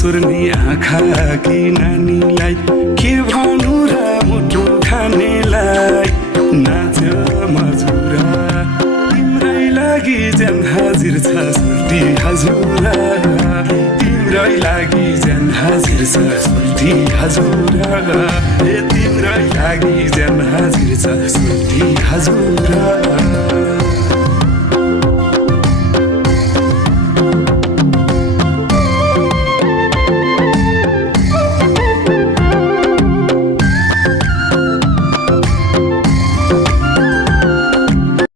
सुर्ने आँखा कि नानीलाई के भन्नु र मुटु खानेलाई नाच्यो मजुरा तिम्रै लागि ज्यान हाजिर छ सुल्टी हजुरा तिम्रै लागि ज्यान हाजिर छ सुल्टी हजुरा ए तिम्रै लागि ज्यान हाजिर छ सुल्टी हजुरा